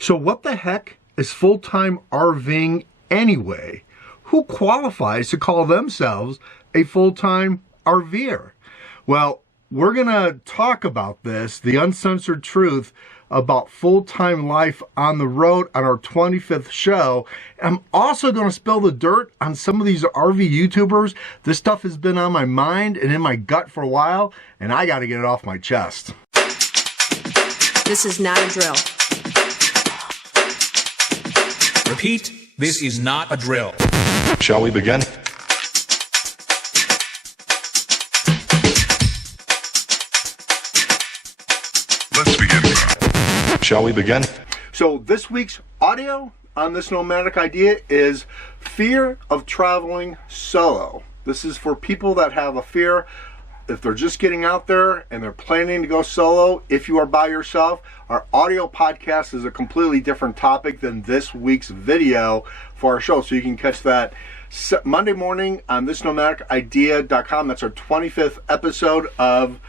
So what the heck is full-time RVing anyway? Who qualifies to call themselves a full-time RVer? Well, we're gonna talk about this, the uncensored truth about full-time life on the road on our 25th show. I'm also gonna spill the dirt on some of these RV YouTubers. This stuff has been on my mind and in my gut for a while, and I gotta get it off my chest. This is not a drill. Repeat, this is not a drill. Shall we begin? Let's begin. Shall we begin? So this week's audio on this Nomadic Idea is fear of traveling solo. This is for people that have a fear if they're just getting out there and they're planning to go solo. If you are by yourself, our audio podcast is a completely different topic than this week's video for our show. So you can catch that Monday morning on thisnomadicidea.com. That's our 25th episode of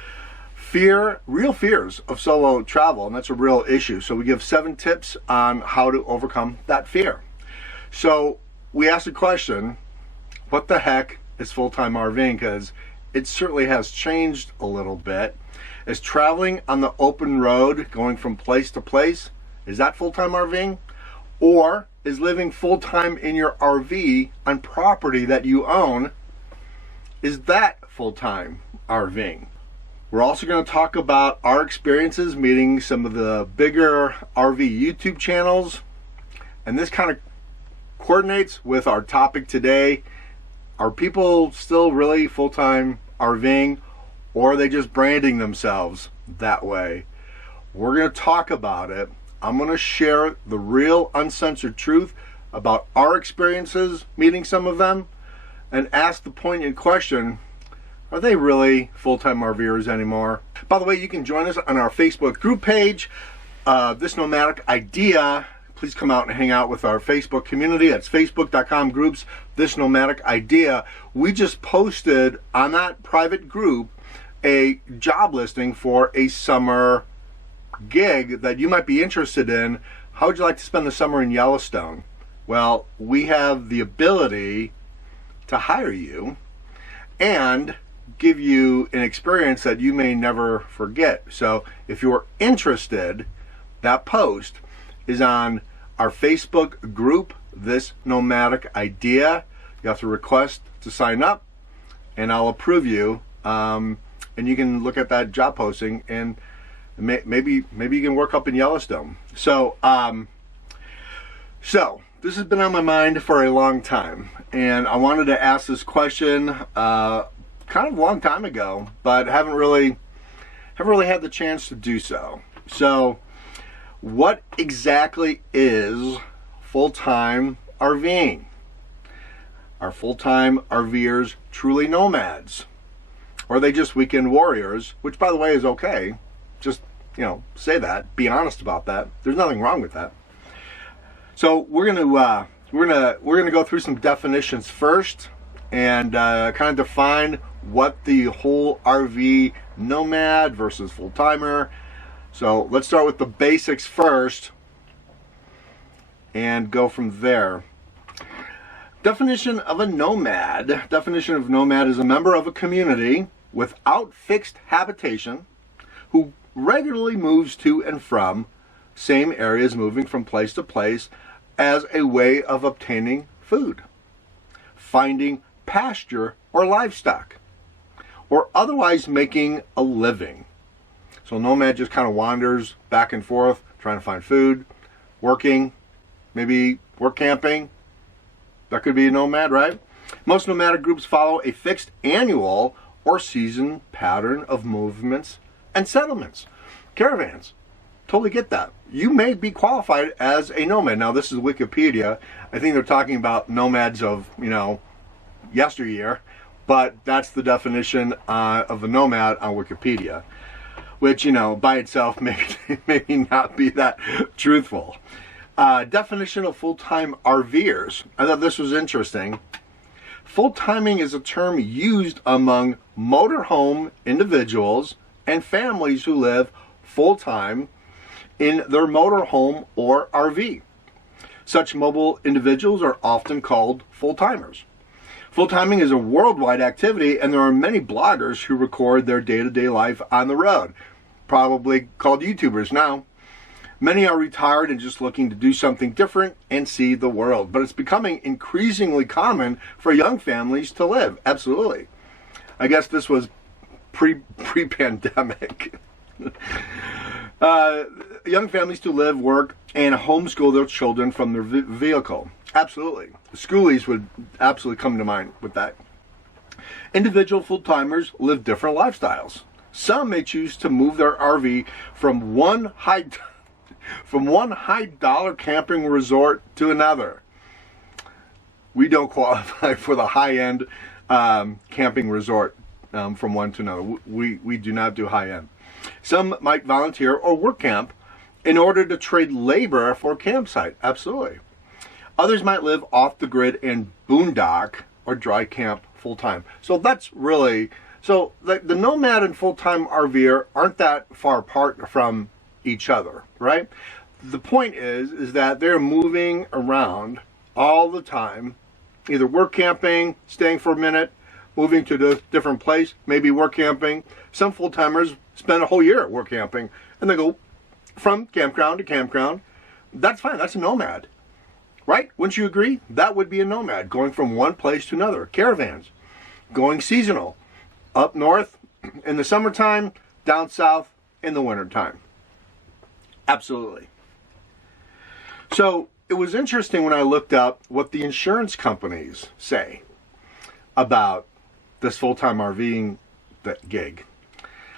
real fears of solo travel, and that's a real issue. So we give 7 tips on how to overcome that fear. So we asked the question, what the heck is full-time RVing? Because it certainly has changed a little bit. Is traveling on the open road, going from place to place, is that full-time RVing? Or is living full-time in your RV on property that you own, is that full-time RVing? We're also going to talk about our experiences meeting some of the bigger RV YouTube channels. And this kind of coordinates with our topic today. Are people still really full-time RVing, or are they just branding themselves that way? We're going to talk about it. I'm going to share the real uncensored truth about our experiences meeting some of them and ask the poignant question, are they really full-time RVers anymore? By the way, you can join us on our Facebook group page, This Nomadic Idea. Please come out and hang out with our Facebook community. That's facebook.com groups, This Nomadic Idea. We just posted on that private group a job listing for a summer gig that you might be interested in. How would you like to spend the summer in Yellowstone? Well, we have the ability to hire you and give you an experience that you may never forget. So if you're interested, that post is on our Facebook group, This Nomadic Idea. You have to request to sign up, and I'll approve you. And you can look at that job posting, and maybe you can work up in Yellowstone. So this has been on my mind for a long time, and I wanted to ask this question kind of a long time ago, but haven't really had the chance to do so. So what exactly is full-time RVing? Are full-time RVers truly nomads? Or are they just weekend warriors? Which, by the way, is okay. Just, say that. Be honest about that. There's nothing wrong with that. So we're gonna go through some definitions first and kind of define what the whole RV nomad versus full-timer. So let's start with the basics first and go from there. Definition of a nomad. Definition of nomad is a member of a community without fixed habitation who regularly moves to and from same areas, moving from place to place as a way of obtaining food, finding pasture or livestock, or otherwise making a living. So nomad just kind of wanders back and forth, trying to find food, working, maybe work camping. That could be a nomad, right? Most nomadic groups follow a fixed annual or season pattern of movements and settlements. Caravans. Totally get that. You may be qualified as a nomad. Now, this is Wikipedia. I think they're talking about nomads of, yesteryear, but that's the definition of a nomad on Wikipedia, which, by itself maybe not be that truthful. Definition of full-time RVers. I thought this was interesting. Full-timing is a term used among motorhome individuals and families who live full-time in their motorhome or RV. Such mobile individuals are often called full-timers. Full-timing is a worldwide activity, and there are many bloggers who record their day-to-day life on the road, probably called YouTubers now. Many are retired and just looking to do something different and see the world, but it's becoming increasingly common for young families to live. Absolutely. I guess this was pre-pandemic. Young families to live, work, and homeschool their children from their vehicle. Absolutely. Schoolies would absolutely come to mind with that. Individual full-timers live different lifestyles. Some may choose to move their RV from one high dollar camping resort to another. We don't qualify for the high-end camping resort from one to another. We do not do high-end. Some might volunteer or work camp in order to trade labor for a campsite. Absolutely. Others might live off the grid and boondock or dry camp full-time. So that's really, so the nomad and full-time RVer aren't that far apart from each other, right? The point is that they're moving around all the time, either work camping, staying for a minute, moving to a different place, maybe work camping. Some full-timers spend a whole year at work camping, and they go from campground to campground. That's fine. That's a nomad, right? Wouldn't you agree? That would be a nomad, going from one place to another. Caravans, going seasonal, up north in the summertime, down south in the wintertime. Absolutely. So it was interesting when I looked up what the insurance companies say about this full-time RVing gig.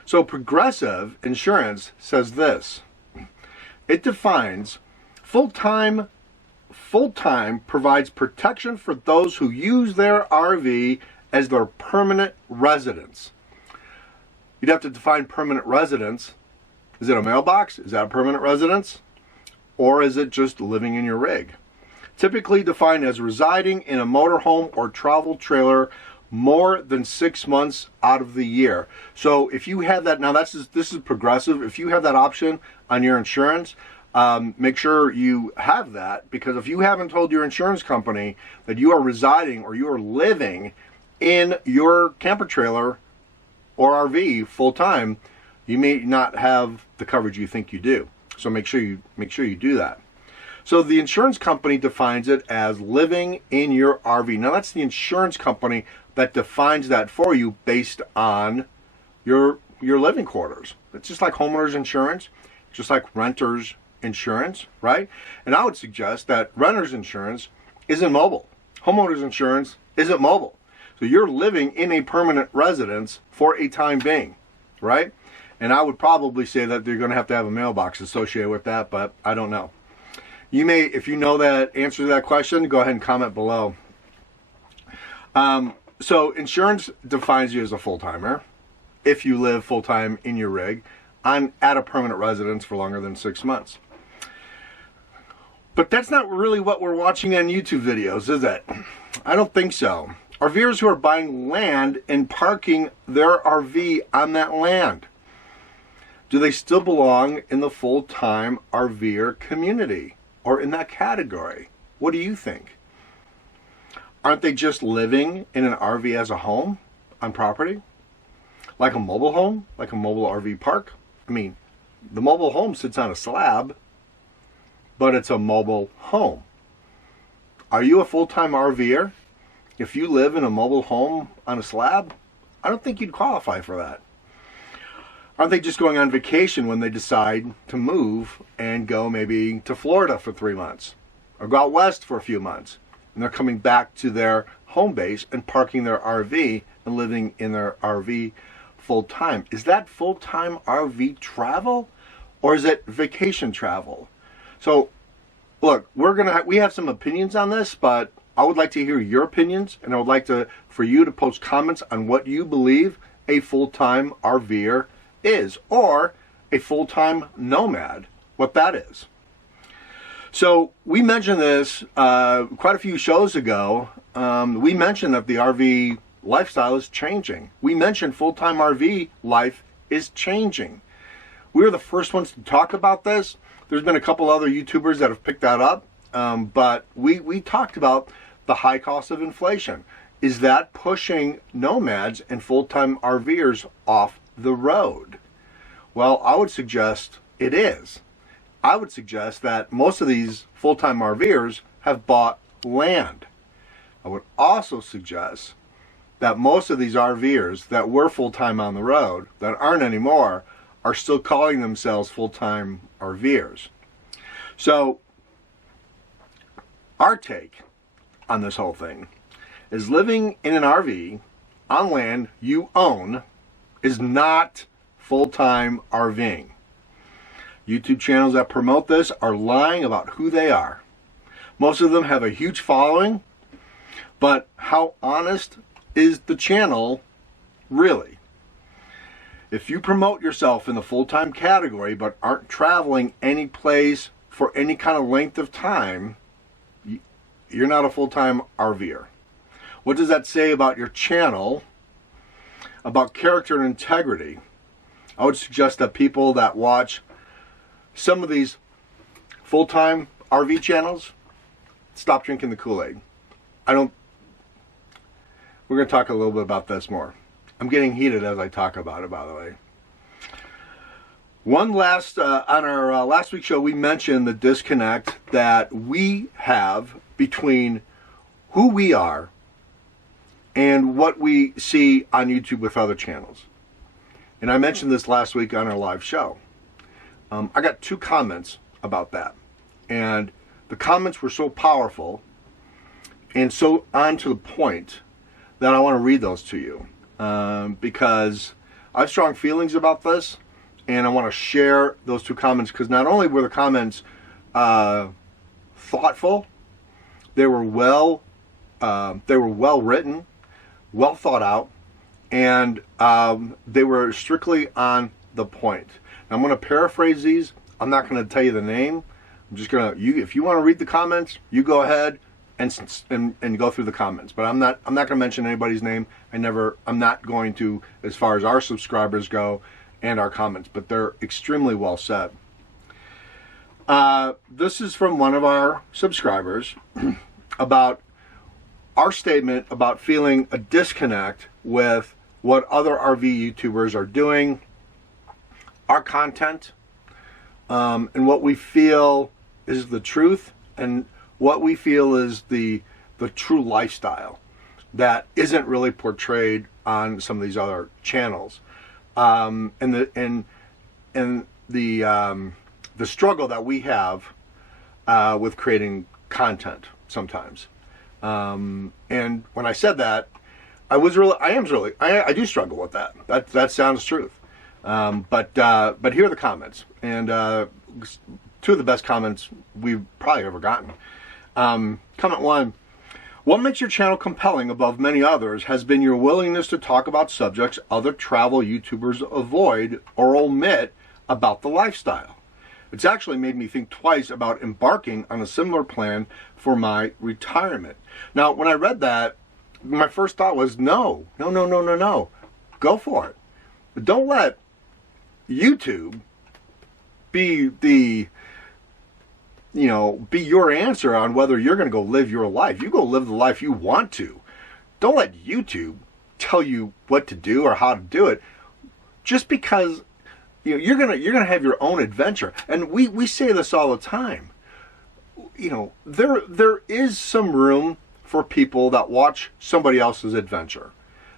So Progressive Insurance says this. It defines full-time provides protection for those who use their RV as their permanent residence. You'd have to define permanent residence. Is it a mailbox? Is that a permanent residence? Or is it just living in your rig? Typically defined as residing in a motorhome or travel trailer more than 6 months out of the year. So if you have that, now this is Progressive. If you have that option on your insurance, make sure you have that, because if you haven't told your insurance company that you are residing or you are living in your camper trailer or RV full time, you may not have the coverage you think you do. So make sure you do that. So the insurance company defines it as living in your RV. Now that's the insurance company that defines that for you based on your living quarters. It's just like homeowners insurance, just like renters insurance, right? And I would suggest that renters insurance isn't mobile. Homeowners insurance isn't mobile. So you're living in a permanent residence for a time being, right? And I would probably say that you're going to have a mailbox associated with that, but I don't know. You may, if you know that answer to that question, go ahead and comment below. So insurance defines you as a full-timer if you live full-time in your rig at a permanent residence for longer than 6 months. But that's not really what we're watching on YouTube videos, is it? I don't think so. RVers who are buying land and parking their RV on that land, do they still belong in the full-time RVer community or in that category? What do you think? Aren't they just living in an RV as a home on property? Like a mobile home? Like a mobile RV park? I mean, the mobile home sits on a slab, but it's a mobile home. Are you a full-time RVer? If you live in a mobile home on a slab, I don't think you'd qualify for that. Aren't they just going on vacation when they decide to move and go maybe to Florida for 3 months or go out west for a few months, and they're coming back to their home base and parking their RV and living in their RV full time? Is that full-time RV travel or is it vacation travel? So look, we have some opinions on this, but I would like to hear your opinions, and I would like for you to post comments on what you believe a full-time RVer is, or a full-time nomad, what that is. So we mentioned this quite a few shows ago. We mentioned that the RV lifestyle is changing. We mentioned full-time RV life is changing. We were the first ones to talk about this, There's been a couple other YouTubers that have picked that up, but we talked about the high cost of inflation. Is that pushing nomads and full-time RVers off the road? Well, I would suggest it is. I would suggest that most of these full-time RVers have bought land. I would also suggest that most of these RVers that were full-time on the road, that aren't anymore, are still calling themselves full-time RVers. So, our take on this whole thing is living in an RV on land you own is not full-time RVing. YouTube channels that promote this are lying about who they are. Most of them have a huge following, but how honest is the channel really? If you promote yourself in the full-time category but aren't traveling any place for any kind of length of time, you're not a full-time RVer. What does that say about your channel, about character and integrity? I would suggest that people that watch some of these full-time RV channels stop drinking the Kool-Aid. We're going to talk a little bit about this more. I'm getting heated as I talk about it, by the way. On our last week's show, we mentioned the disconnect that we have between who we are and what we see on YouTube with other channels. And I mentioned this last week on our live show. I got 2 comments about that. And the comments were so powerful and so on to the point that I want to read those to you. Because I have strong feelings about this, and I want to share those 2 comments because not only were the comments thoughtful, they were well written, well thought out, and they were strictly on the point. Now, I'm going to paraphrase these. I'm not going to tell you the name. I'm just going to, if you want to read the comments, you go ahead and go through the comments. But I'm not going to mention anybody's name. I'm not going to, as far as our subscribers go and our comments, but they're extremely well said. This is from one of our subscribers about our statement about feeling a disconnect with what other RV YouTubers are doing, our content, and what we feel is the truth and what we feel is the true lifestyle that isn't really portrayed on some of these other channels, and the struggle that we have with creating content sometimes. And when I said that, I do struggle with that. That sounds truth. But here are the comments, and 2 of the best comments we've probably ever gotten. Comment 1: what makes your channel compelling above many others has been your willingness to talk about subjects other travel YouTubers avoid or omit about the lifestyle. It's actually made me think twice about embarking on a similar plan for my retirement. Now, when I read that, my first thought was, no. Go for it. But don't let YouTube be your answer on whether you're going to go live your life. You go live the life you want to. Don't let YouTube tell you what to do or how to do it. Just because you're gonna have your own adventure. And we say this all the time. There is some room for people that watch somebody else's adventure.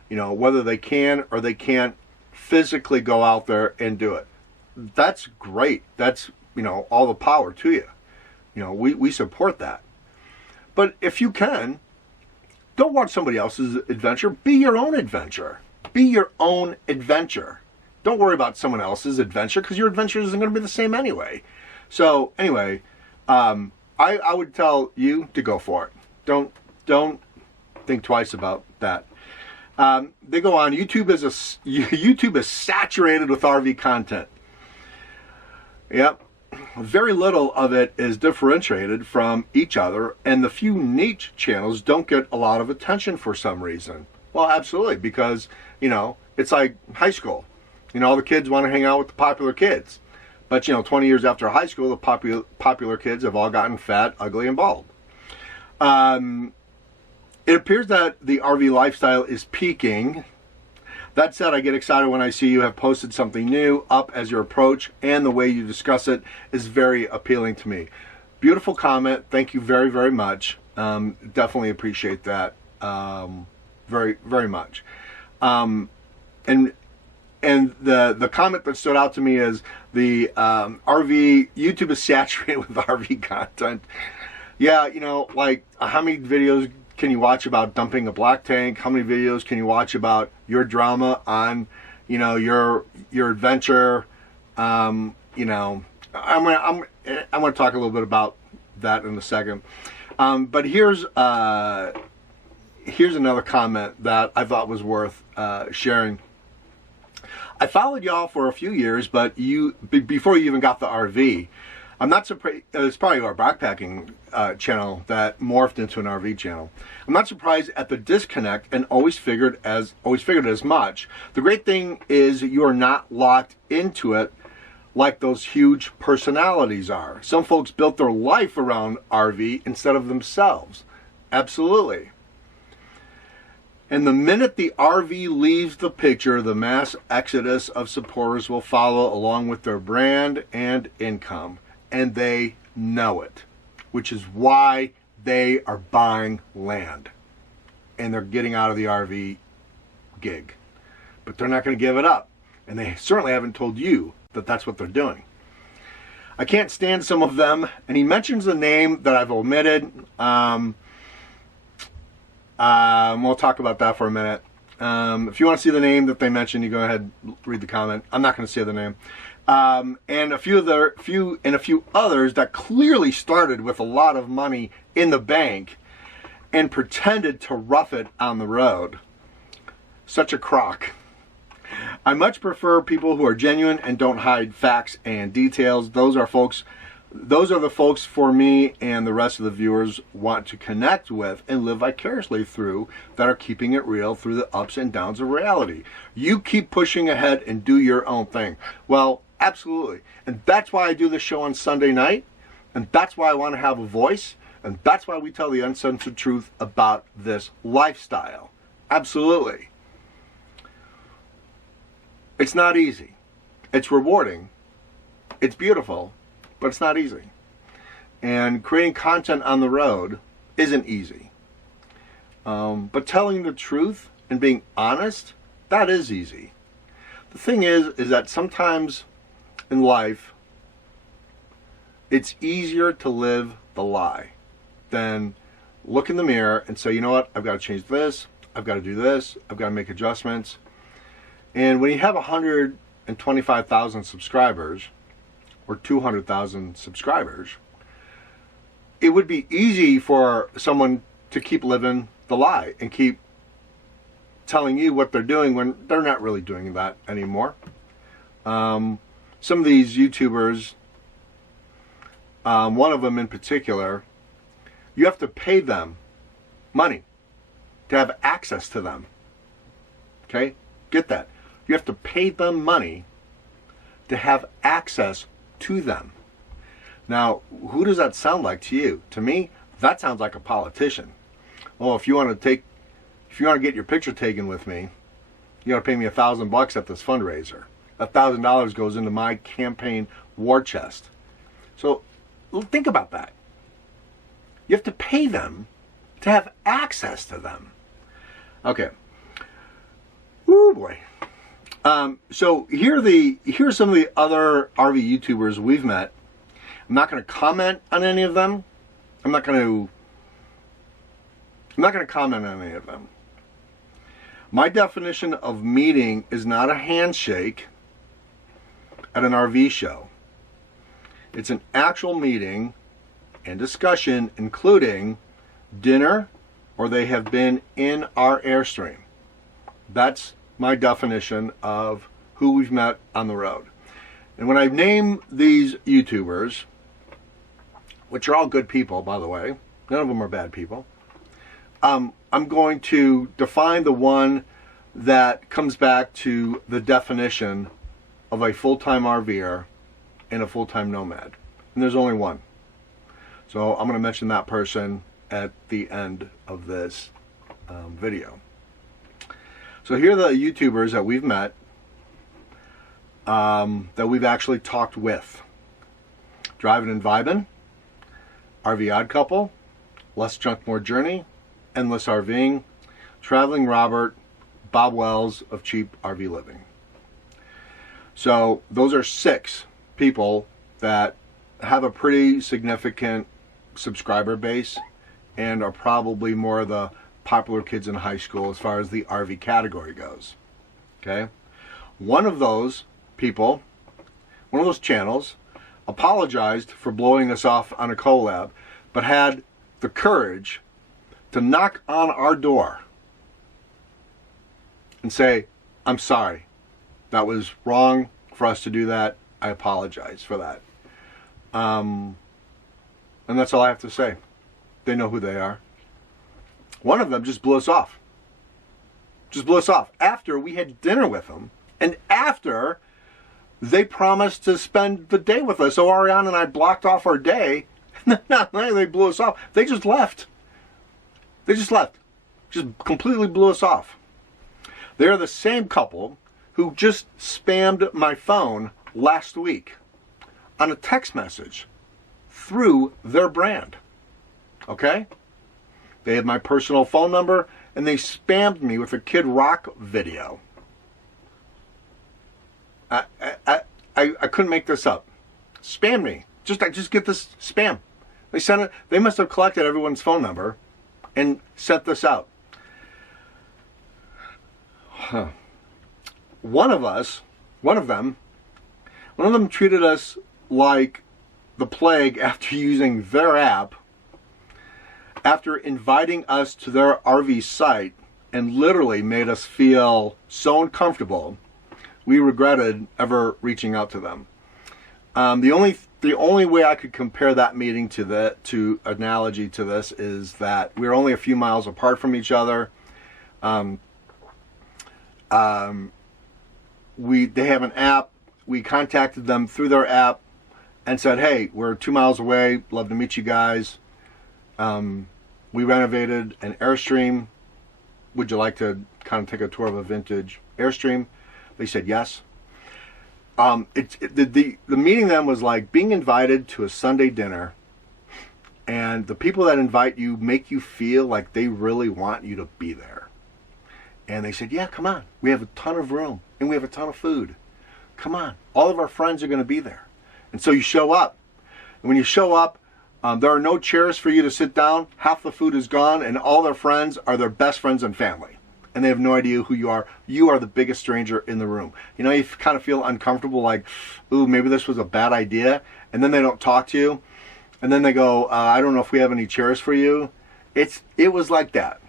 Whether they can or they can't physically go out there and do it. That's great. That's all the power to you. We support that. But if you can, don't watch somebody else's adventure. Be your own adventure. Be your own adventure. Don't worry about someone else's adventure because your adventure isn't going to be the same anyway. So anyway, I would tell you to go for it. Don't think twice about that. They go on. YouTube is saturated with RV content. Yep. Very little of it is differentiated from each other, and the few niche channels don't get a lot of attention for some reason. Well, absolutely, because it's like high school. All the kids want to hang out with the popular kids, But, 20 years after high school, the popular kids have all gotten fat, ugly, and bald. It appears that the RV lifestyle is peaking. That said, I get excited when I see you have posted something new up, as your approach and the way you discuss it is very appealing to me. Beautiful comment. Thank you very, very much. Definitely appreciate that very, very much. And the comment that stood out to me is the RV, YouTube is saturated with RV content. Yeah, like how many videos can you watch about dumping a black tank? How many videos can you watch about your drama on, your adventure? I'm gonna talk a little bit about that in a second. But here's another comment that I thought was worth sharing. I followed y'all for a few years, but before you even got the RV, I'm not surprised. It's probably our backpacking channel that morphed into an RV channel. I'm not surprised at the disconnect, and always figured as much. The great thing is you are not locked into it like those huge personalities are. Some folks built their life around RV instead of themselves. Absolutely. And the minute the RV leaves the picture, the mass exodus of supporters will follow, along with their brand and income. And they know it, which is why they are buying land. And they're getting out of the RV gig. But they're not going to give it up. And they certainly haven't told you that that's what they're doing. I can't stand some of them. And he mentions a name that I've omitted. We'll talk about that for a minute. If you want to see the name that they mentioned, you go ahead and read the comment. I'm not going to say the name. And a few others that clearly started with a lot of money in the bank and pretended to rough it on the road. Such a crock. I much prefer people who are genuine and don't hide facts and details. Those are the folks for me and the rest of the viewers want to connect with and live vicariously through, that are keeping it real through the ups and downs of reality. You keep pushing ahead and do your own thing. Well, absolutely. And that's why I do this show on Sunday night. And that's why I want to have a voice. And that's why we tell the uncensored truth about this lifestyle. Absolutely. It's not easy. It's rewarding. It's beautiful. But it's not easy. And creating content on the road isn't easy. But telling the truth and being honest, that is easy. The thing is that sometimes in life, it's easier to live the lie than look in the mirror and say, you know what, I've got to change this, I've got to do this, I've got to make adjustments. And when you have 125,000 subscribers, or 200,000 subscribers, it would be easy for someone to keep living the lie and keep telling you what they're doing when they're not really doing that anymore. Some of these YouTubers, one of them in particular, you have to pay them money to have access to them. Okay? Get that. You have to pay them money to have access to them. Now, who does that sound like to you? To me, that sounds like a politician. Oh, if you want to get your picture taken with me, you got to pay me $1,000 at this fundraiser. $1,000 goes into my campaign war chest. So think about that. You have to pay them to have access to them. Okay. Ooh boy. So here's some of the other RV YouTubers we've met. I'm not going to comment on any of them. I'm not going to comment on any of them. My definition of meeting is not a handshake at an RV show. It's an actual meeting and discussion, including dinner, or they have been in our Airstream. That's my definition of who we've met on the road. And when I name these YouTubers, which are all good people, by the way, none of them are bad people, I'm going to define the one that comes back to the definition of a full-time RVer and a full-time nomad. And there's only one. So I'm going to mention that person at the end of this video. So here are the YouTubers that we've met, that we've actually talked with. Driving and Vibing, RV Odd Couple, Less Junk More Journey, Endless RVing, Traveling Robert, Bob Wells of Cheap RV Living. So those are 6 people that have a pretty significant subscriber base and are probably more of the popular kids in high school as far as the RV category goes. Okay? One of those people, one of those channels, apologized for blowing us off on a collab, but had the courage to knock on our door and say, I'm sorry. That was wrong for us to do that. I apologize for that. And that's all I have to say. They know who they are. One of them just blew us off. Just blew us off after we had dinner with them and after they promised to spend the day with us. So Ariane and I blocked off our day, and then they blew us off. They just left. They just left. Just completely blew us off. They're the same couple who just spammed my phone last week on a text message through their brand. Okay? They had my personal phone number, and they spammed me with a Kid Rock video. I couldn't make this up. Spam me. I just get this spam. They sent it. They must have collected everyone's phone number and sent this out. One of them treated us like the plague after using their app, after inviting us to their RV site, and literally made us feel so uncomfortable, we regretted ever reaching out to them. The only way I could compare that meeting to analogy to this is that we're only a few miles apart from each other. They have an app. We contacted them through their app and said, hey, we're 2 miles away. Love to meet you guys. We renovated an Airstream. Would you like to kind of take a tour of a vintage Airstream? They said yes. The meeting then was like being invited to a Sunday dinner, and the people that invite you make you feel like they really want you to be there. And they said, yeah, come on. We have a ton of room, and we have a ton of food. Come on. All of our friends are going to be there. And so you show up. And when you show up, there are no chairs for you to sit down. Half the food is gone, and all their friends are their best friends and family. And they have no idea who you are. You are the biggest stranger in the room. You know, you kind of feel uncomfortable, like, ooh, maybe this was a bad idea. And then they don't talk to you. And then they go, I don't know if we have any chairs for you. It was like that.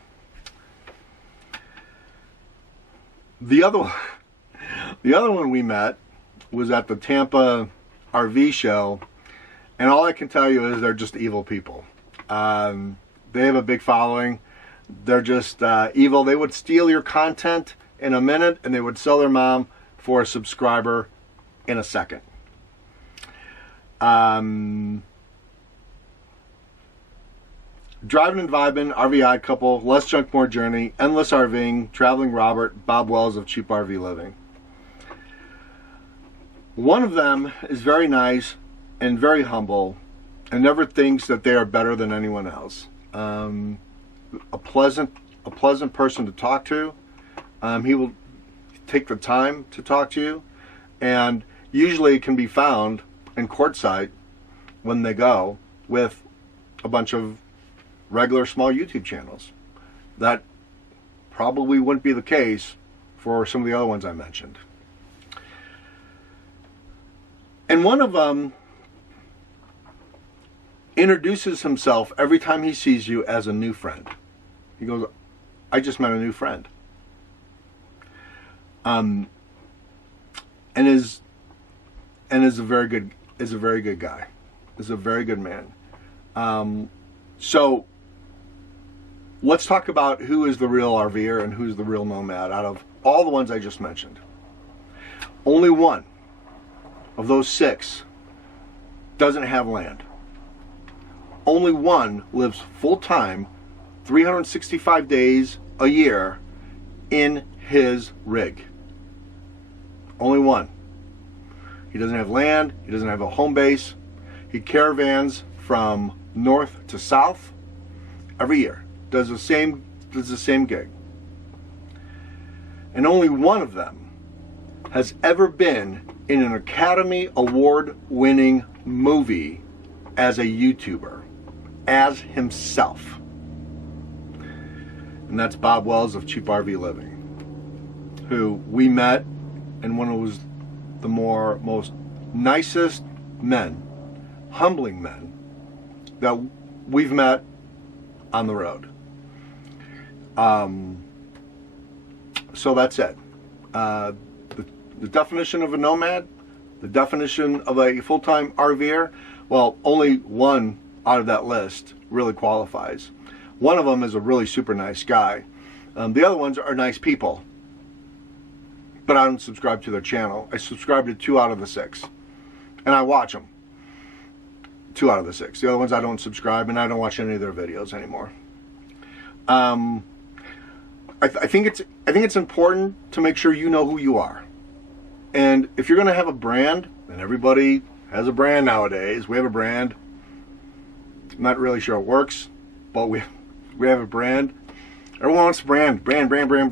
The other one we met was at the Tampa RV show. And all I can tell you is they're just evil people. They have a big following. They're just evil. They would steal your content in a minute, and they would sell their mom for a subscriber in a second. Driving and Vibing, RV Odd Couple, Less Junk More Journey, Endless RVing, Traveling Robert, Bob Wells of Cheap RV Living. One of them is very nice and very humble and never thinks that they are better than anyone else. A pleasant person to talk to. He will take the time to talk to you, and usually can be found in courtside when they go with a bunch of regular small YouTube channels. That probably wouldn't be the case for some of the other ones I mentioned. And one of them introduces himself every time he sees you as a new friend. He goes, I just met a new friend. And is a very good guy. Is a very good man. So let's talk about who is the real RVer and who's the real nomad out of all the ones I just mentioned. Only one of those 6 doesn't have land. Only one lives full-time 365 days a year in his rig. Only one. He doesn't have land. He doesn't have a home base. He caravans from north to south every year. Does the same gig. And only one of them has ever been in an Academy Award winning movie as a YouTuber, as himself. And that's Bob Wells of Cheap RV Living, who we met in one of the most nicest men, humbling men that we've met on the road. So that's it. The definition of a nomad, the definition of a full-time RVer, well, only one out of that list really qualifies. One of them is a really super nice guy. The other ones are nice people. But I don't subscribe to their channel. I subscribe to 2 out of the 6. And I watch them. 2 out of the 6. The other ones I don't subscribe, and I don't watch any of their videos anymore. I think it's important to make sure you know who you are. And if you're going to have a brand, and everybody has a brand nowadays, we have a brand. I'm not really sure it works, but we have a brand. Everyone wants a brand. Everyone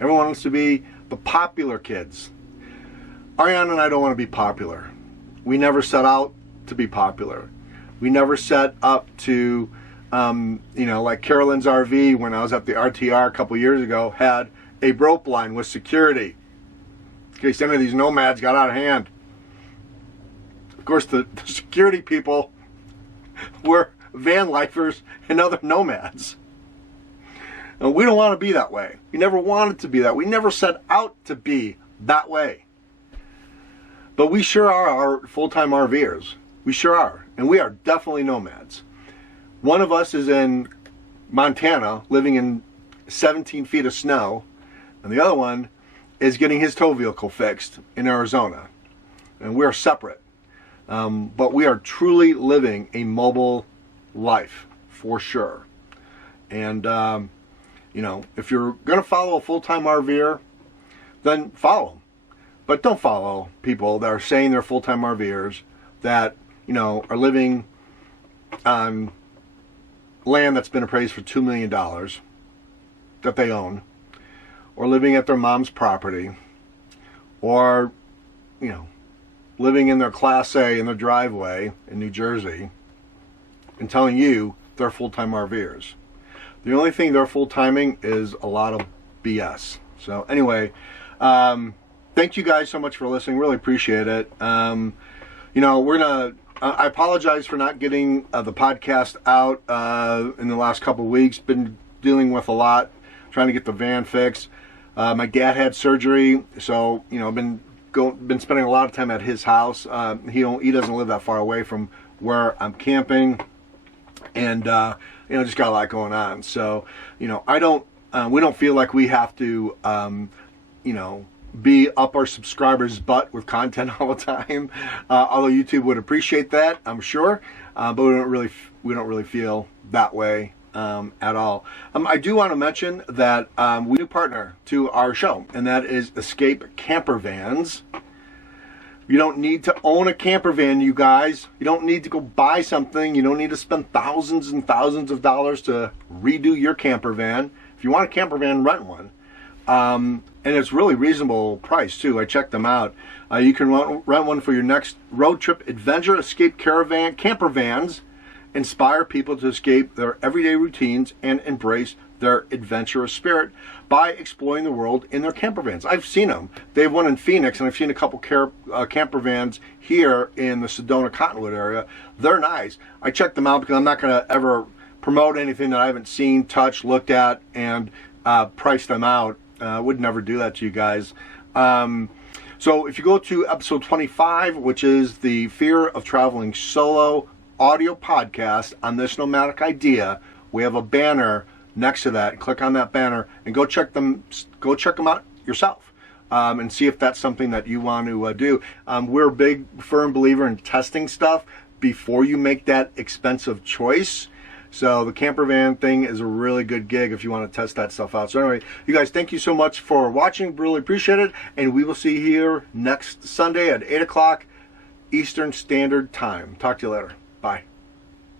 wants to be the popular kids. Ariane and I don't want to be popular. We never set out to be popular. We never set up to, like Carolyn's RV, when I was at the RTR a couple years ago, had a rope line with security in case any of these nomads got out of hand. Of course, the security people were van lifers and other nomads. And we don't want to be that way. We never wanted to be that. We never set out to be that way. But we sure are our full-time RVers. We sure are. And we are definitely nomads. One of us is in Montana, living in 17 feet of snow. And the other one is getting his tow vehicle fixed in Arizona. And we are separate. But we are truly living a mobile life, for sure. And, if you're going to follow a full-time RVer, then follow them. But don't follow people that are saying they're full-time RVers that, are living on land that's been appraised for $2 million that they own, or living at their mom's property, or, living in their Class A in their driveway in New Jersey and telling you they're full-time RVers. The only thing they're full-timing is a lot of BS. So anyway, thank you guys so much for listening. Really appreciate it. I apologize for not getting the podcast out in the last couple of weeks. Been dealing with a lot, trying to get the van fixed. My dad had surgery, so been spending a lot of time at his house. He doesn't live that far away from where I'm camping, and just got a lot going on. So we don't feel like we have to be up our subscribers' butt with content all the time. Although YouTube would appreciate that, I'm sure, but we don't really feel that way at all. I do want to mention that we do partner to our show, and that is Escape Camper Vans. You don't need to own a camper van, you guys. You don't need to go buy something. You don't need to spend thousands and thousands of dollars to redo your camper van. If you want a camper van, rent one. And it's really reasonable price too. I checked them out. You can rent one for your next road trip adventure. Escape camper vans inspire people to escape their everyday routines and embrace their adventurous spirit by exploring the world in their camper vans. I've seen them. They have one in Phoenix, and I've seen a couple camper vans here in the Sedona Cottonwood area. They're nice. I checked them out because I'm not going to ever promote anything that I haven't seen, touched, looked at, and price them out. Would never do that to you guys. So if you go to episode 25, which is the Fear of Traveling Solo audio podcast on this Nomadic Idea, we have a banner next to that. Click on that banner and go check them out yourself. and see if that's something that you want to do. We're a big, firm believer in testing stuff before you make that expensive choice. So the camper van thing is a really good gig if you want to test that stuff out. So anyway, you guys, thank you so much for watching. Really appreciate it. And we will see you here next Sunday at 8 o'clock Eastern Standard Time. Talk to you later. Bye.